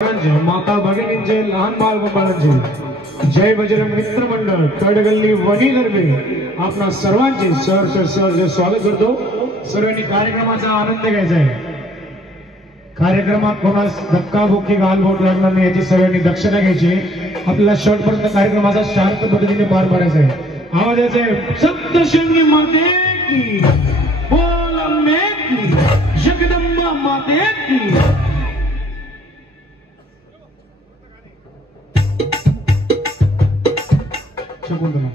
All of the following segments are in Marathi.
माता भगिनींचे लहान बाळगोपाळांचे जय बजरंग मित्र मंडळ कडगल्ली वणी दरबे आपणा सर्वांचे सर स्वागत करतो। सर्वांनी कार्यक्रमाचा आनंद घ्यायचा आहे। कार्यक्रमात कोणास धक्काबुक्की गालबोट लागणार नाही याची सर्वांनी दक्षता घ्यायची। आपल्याला शेवटपर्यंत कार्यक्रमाचा शांत पद्धतीने पार पाडायचा आहे। आवाज यायचा आहे सप्तशृंगी माते की बोल अम्बे की जगदंबा माते की। शकुंतला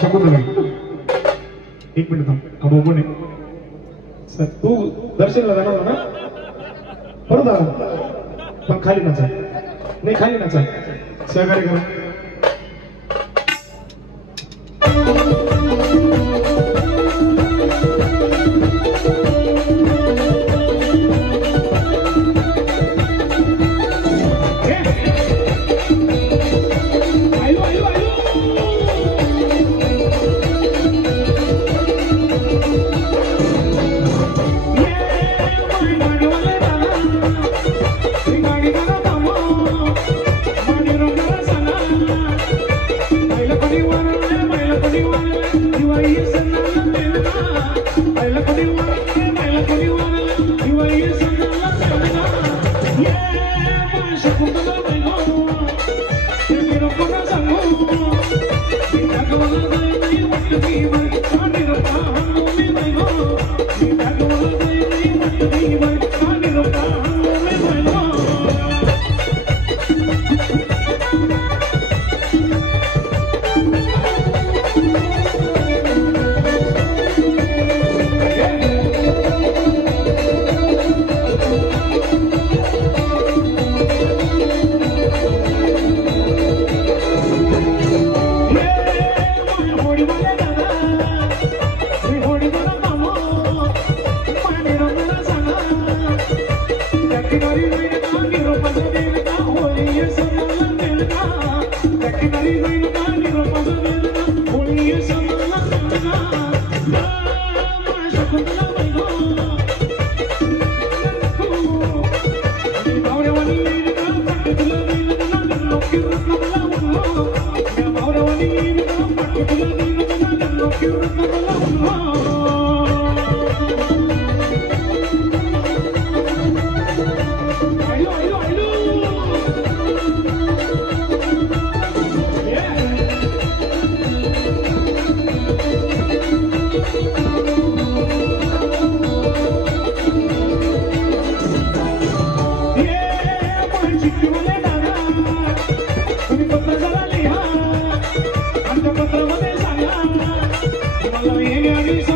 शकुंतला एक मिनिट थांब। अबो कोण आहे सर? तू दर्शनला जाणार ना? परत आला पण खाली नाचा नाही, खाली नाचा सहकार्य करा। पत्रामध्ये सांगा मला